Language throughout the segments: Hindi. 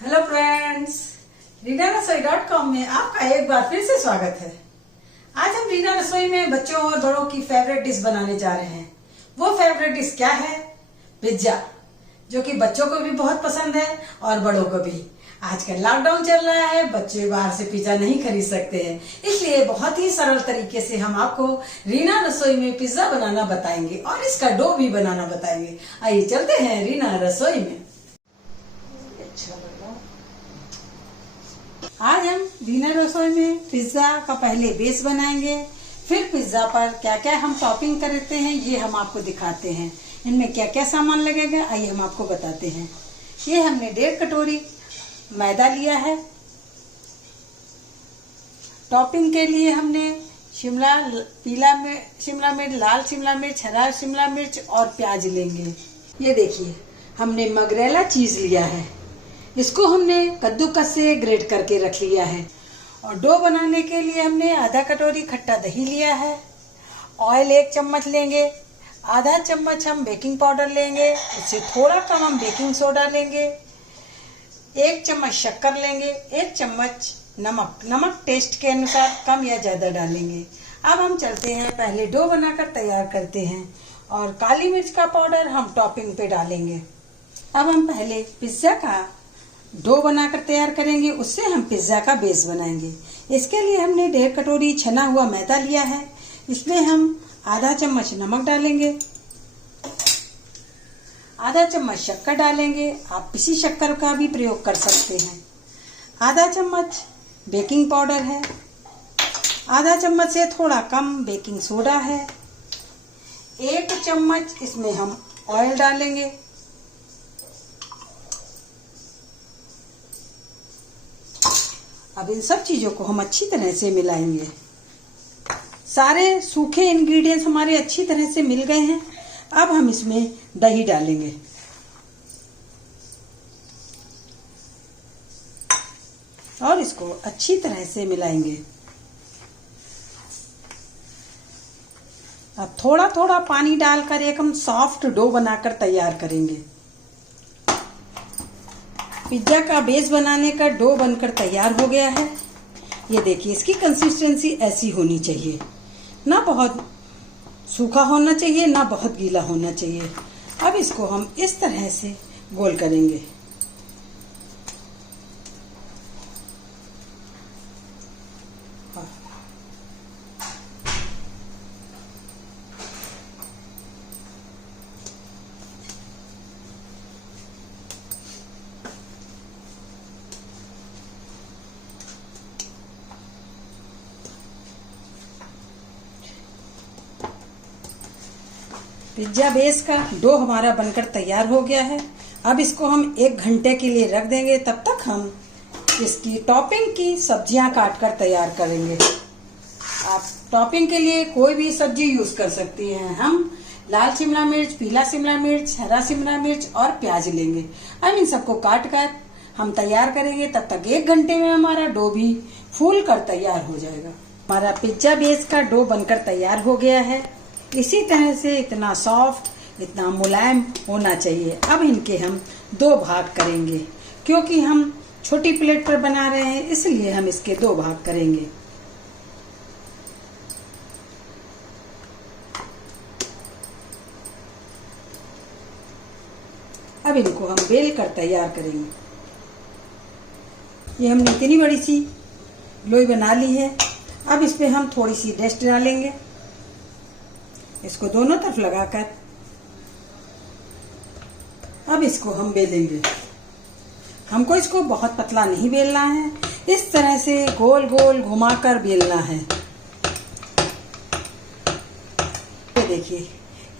हेलो फ्रेंड्स, रीना रसोई.com में आपका एक बार फिर से स्वागत है। आज हम रीना रसोई में बच्चों और बड़ों की फेवरेट डिश बनाने जा रहे हैं। वो फेवरेट डिश क्या है? पिज्जा, जो कि बच्चों को भी बहुत पसंद है और बड़ों को भी। आजकल लॉकडाउन चल रहा है, बच्चे बाहर से पिज्जा नहीं खरीद सकते हैं, इसलिए बहुत ही सरल तरीके से हम आपको रीना रसोई में पिज्जा बनाना बताएंगे और इसका डो भी बनाना बताएंगे। आइए चलते हैं रीना रसोई में। आज हम रीना रसोई में पिज्जा का पहले बेस बनाएंगे, फिर पिज्जा पर क्या क्या हम टॉपिंग करते हैं ये हम आपको दिखाते हैं। इनमें क्या क्या सामान लगेगा आइए हम आपको बताते हैं। ये हमने 1.5 कटोरी मैदा लिया है। टॉपिंग के लिए हमने शिमला मिर्च, लाल शिमला मिर्च, हरा शिमला मिर्च और प्याज लेंगे। ये देखिए हमने मगरेला चीज लिया है, इसको हमने कद्दूकस से ग्रेट करके रख लिया है। और डो बनाने के लिए हमने आधा कटोरी खट्टा दही लिया है। ऑयल 1 चम्मच लेंगे, आधा चम्मच हम बेकिंग पाउडर लेंगे, उससे थोड़ा कम हम बेकिंग सोडा लेंगे, 1 चम्मच शक्कर लेंगे, 1 चम्मच नमक टेस्ट के अनुसार कम या ज्यादा डालेंगे। अब हम चलते हैं पहले डो बनाकर तैयार करते हैं और काली मिर्च का पाउडर हम टॉपिंग पे डालेंगे। अब हम पहले पिज्जा का डो बनाकर तैयार करेंगे, उससे हम पिज्जा का बेस बनाएंगे। इसके लिए हमने 1.5 कटोरी छना हुआ मैदा लिया है, इसमें हम आधा चम्मच नमक डालेंगे, आधा चम्मच शक्कर डालेंगे, आप पिसी शक्कर का भी प्रयोग कर सकते हैं। आधा चम्मच बेकिंग पाउडर है, आधा चम्मच से थोड़ा कम बेकिंग सोडा है, 1 चम्मच इसमें हम ऑयल डालेंगे। अब इन सब चीजों को हम अच्छी तरह से मिलाएंगे। सारे सूखे इंग्रेडिएंट्स हमारे अच्छी तरह से मिल गए हैं। अब हम इसमें दही डालेंगे और इसको अच्छी तरह से मिलाएंगे। अब थोड़ा थोड़ा पानी डालकर एक हम सॉफ्ट डो बनाकर तैयार करेंगे। पिज्जा का बेस बनाने का डो बनकर तैयार हो गया है। ये देखिए इसकी कंसिस्टेंसी ऐसी होनी चाहिए, ना बहुत सूखा होना चाहिए ना बहुत गीला होना चाहिए। अब इसको हम इस तरह से गोल करेंगे। पिज्जा बेस का डो हमारा बनकर तैयार हो गया है। अब इसको हम 1 घंटे के लिए रख देंगे, तब तक हम इसकी टॉपिंग की सब्जियां काटकर तैयार करेंगे। आप टॉपिंग के लिए कोई भी सब्जी यूज कर सकती हैं। हम लाल शिमला मिर्च, पीला शिमला मिर्च, हरा शिमला मिर्च और प्याज लेंगे। अब इन सबको काट कर हम तैयार करेंगे, तब तक 1 घंटे में हमारा डो भी फूल कर तैयार हो जाएगा। हमारा पिज्जा बेस का डो बनकर तैयार हो गया है। इसी तरह से इतना सॉफ्ट, इतना मुलायम होना चाहिए। अब इनके हम 2 भाग करेंगे, क्योंकि हम छोटी प्लेट पर बना रहे हैं इसलिए हम इसके 2 भाग करेंगे। अब इनको हम बेल कर तैयार करेंगे। ये हमने इतनी बड़ी सी लोई बना ली है। अब इस पे हम थोड़ी सी डस्ट डालेंगे, इसको दोनों तरफ लगाकर अब इसको हम बेलेंगे। हमको इसको बहुत पतला नहीं बेलना है, इस तरह से गोल गोल घुमाकर बेलना है। ये देखिए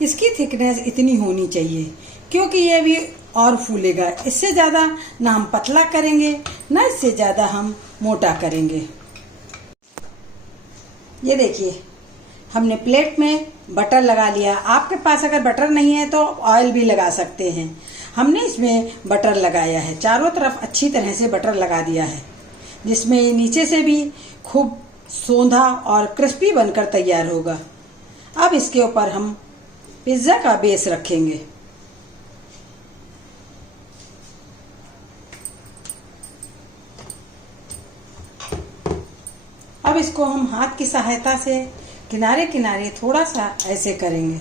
इसकी थिकनेस इतनी होनी चाहिए, क्योंकि ये भी और फूलेगा। इससे ज्यादा ना हम पतला करेंगे ना इससे ज्यादा हम मोटा करेंगे। ये देखिए हमने प्लेट में बटर लगा लिया। आपके पास अगर बटर नहीं है तो ऑयल भी लगा सकते हैं। हमने इसमें बटर लगाया है, चारों तरफ अच्छी तरह से बटर लगा दिया है, जिसमें नीचे से भी खूब सोंधा और क्रिस्पी बनकर तैयार होगा। अब इसके ऊपर हम पिज्जा का बेस रखेंगे। अब इसको हम हाथ की सहायता से किनारे किनारे थोड़ा सा ऐसे करेंगे।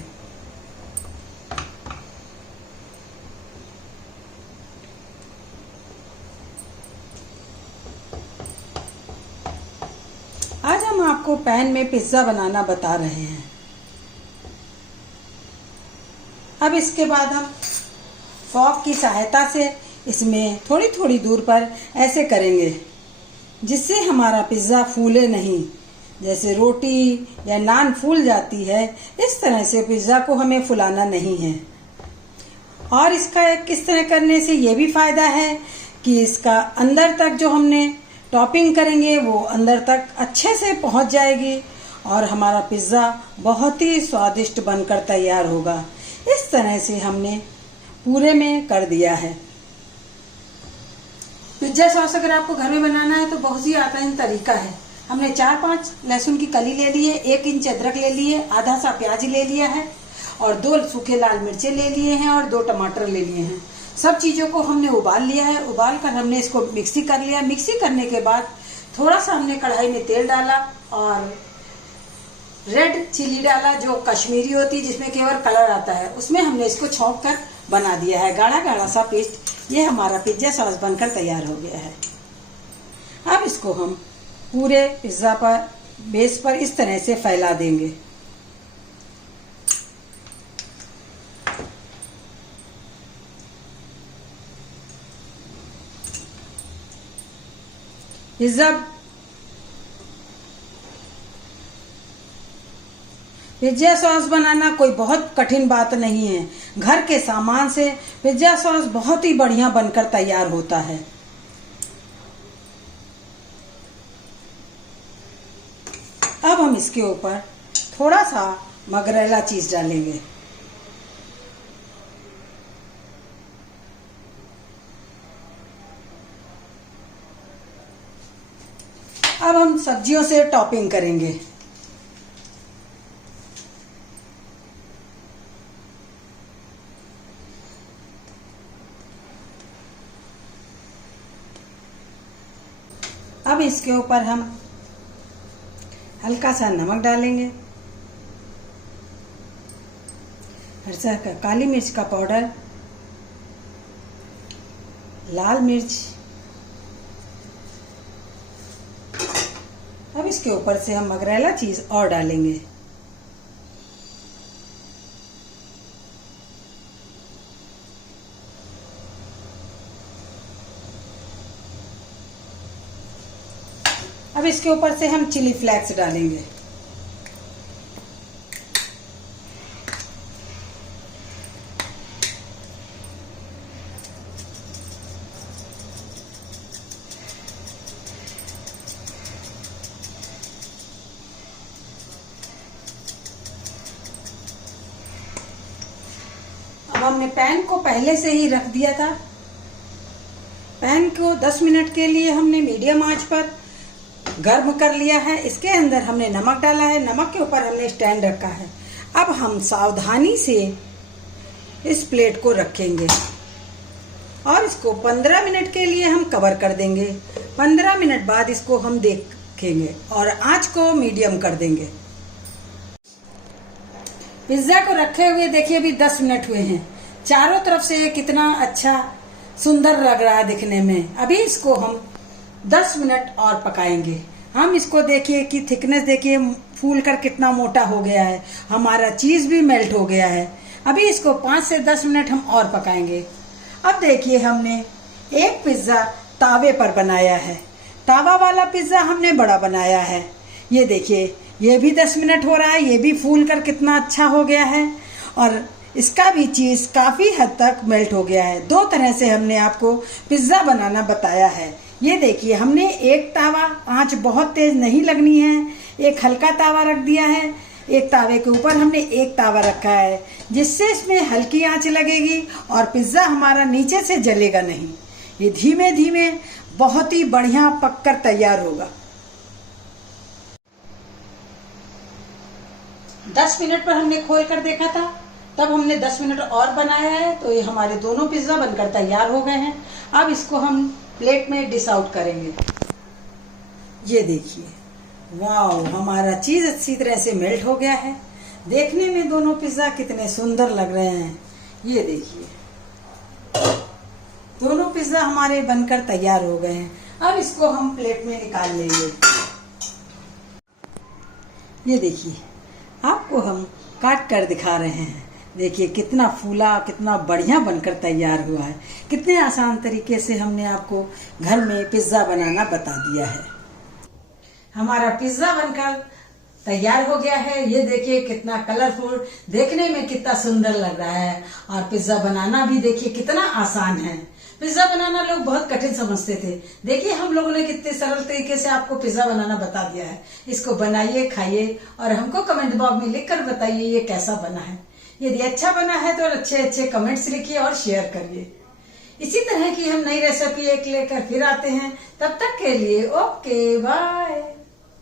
आज हम आपको पैन में पिज्जा बनाना बता रहे हैं। अब इसके बाद हम फॉर्क की सहायता से इसमें थोड़ी थोड़ी दूर पर ऐसे करेंगे, जिससे हमारा पिज्जा फूले नहीं। जैसे रोटी या नान फूल जाती है, इस तरह से पिज्जा को हमें फुलाना नहीं है। और इसका किस तरह करने से ये भी फायदा है कि इसका अंदर तक जो हमने टॉपिंग करेंगे वो अंदर तक अच्छे से पहुंच जाएगी और हमारा पिज्जा बहुत ही स्वादिष्ट बनकर तैयार होगा। इस तरह से हमने पूरे में कर दिया है। पिज्जा सॉस अगर आपको घर में बनाना है तो बहुत ही आसान तरीका है। हमने 4-5 लहसुन की कली ले ली है, 1 इंच अदरक ले लिए, आधा सा प्याज ले लिया है और 2 सूखे लाल मिर्चे ले लिए हैं और 2 टमाटर ले लिए हैं। सब चीज़ों को हमने उबाल लिया है। उबाल कर हमने इसको मिक्सी कर लिया। मिक्सी करने के बाद थोड़ा सा हमने कढ़ाई में तेल डाला और रेड चिली डाला, जो कश्मीरी होती है जिसमें केवल कलर आता है, उसमें हमने इसको छौंक कर बना दिया है गाढ़ा गाढ़ा सा पेस्ट। ये हमारा पिज्जा सॉस बनकर तैयार हो गया है। अब इसको हम पूरे पिज्जा पर बेस पर इस तरह से फैला देंगे। पिज्जा सॉस बनाना कोई बहुत कठिन बात नहीं है। घर के सामान से पिज्जा सॉस बहुत ही बढ़िया बनकर तैयार होता है। अब हम इसके ऊपर थोड़ा सा मोज़रेला चीज डालेंगे। अब हम सब्जियों से टॉपिंग करेंगे। अब इसके ऊपर हम हल्का सा नमक डालेंगे, काली मिर्च का पाउडर, लाल मिर्च। अब इसके ऊपर से हम मोज़रेला चीज और डालेंगे। अब इसके ऊपर से हम चिली फ्लेक्स डालेंगे। अब हमने पैन को पहले से ही रख दिया था। पैन को 10 मिनट के लिए हमने मीडियम आंच पर गर्म कर लिया है। इसके अंदर हमने नमक डाला है। नमक के ऊपर हमने स्टैंड रखा है। अब हम सावधानी से इस प्लेट को रखेंगे और इसको 15 मिनट के लिए हम कवर कर देंगे। 15 मिनट बाद इसको हम देखेंगे और आंच को मीडियम कर देंगे। पिज्जा को रखे हुए देखिए अभी 10 मिनट हुए हैं। चारों तरफ से ये कितना अच्छा सुंदर लग रहा है दिखने में। अभी इसको हम 10 मिनट और पकाएंगे। हम इसको देखिए कि थिकनेस देखिए फूल कर कितना मोटा हो गया है। हमारा चीज भी मेल्ट हो गया है। अभी इसको 5 से 10 मिनट हम और पकाएंगे। अब देखिए हमने एक पिज्जा तावे पर बनाया है। तावा वाला पिज्जा हमने बड़ा बनाया है। ये देखिए ये भी 10 मिनट हो रहा है। ये भी फूल कर कितना अच्छा हो गया है और इसका भी चीज काफी हद तक मेल्ट हो गया है। 2 तरह से हमने आपको पिज्जा बनाना बताया है। ये देखिए हमने एक तावा, आंच बहुत तेज नहीं लगनी है, एक हल्का तावा रख दिया है। एक तावे के ऊपर हमने एक तावा रखा है, जिससे इसमें हल्की आंच लगेगी और पिज्जा हमारा नीचे से जलेगा नहीं। ये धीमे धीमे बहुत ही बढ़िया पककर तैयार होगा। 10 मिनट पर हमने खोल कर देखा था, तब हमने 10 मिनट और बनाया है, तो ये हमारे दोनों पिज्जा बनकर तैयार हो गए हैं। अब इसको हम प्लेट में डिश आउट करेंगे। ये देखिए वाह, हमारा चीज अच्छी तरह से मेल्ट हो गया है। देखने में दोनों पिज्जा कितने सुंदर लग रहे हैं। ये देखिए, दोनों पिज्जा हमारे बनकर तैयार हो गए हैं। अब इसको हम प्लेट में निकाल लेंगे। ये देखिए, आपको हम काट कर दिखा रहे हैं। देखिए कितना फूला, कितना बढ़िया बनकर तैयार हुआ है। कितने आसान तरीके से हमने आपको घर में पिज्जा बनाना बता दिया है। हमारा पिज्जा बनकर तैयार हो गया है। ये देखिए कितना कलरफुल, देखने में कितना सुंदर लग रहा है। और पिज्जा बनाना भी देखिए कितना आसान है। पिज्जा बनाना लोग बहुत कठिन समझते थे। देखिए हम लोगों ने कितने सरल तरीके से आपको पिज्जा बनाना बता दिया है। इसको बनाइए, खाइए और हमको कमेंट बॉक्स में लिखकर बताइए ये कैसा बना है। यदि अच्छा बना है तो अच्छे अच्छे कमेंट्स लिखिए और शेयर करिए। इसी तरह की हम नई रेसिपी एक लेकर फिर आते हैं। तब तक के लिए ओके बाय।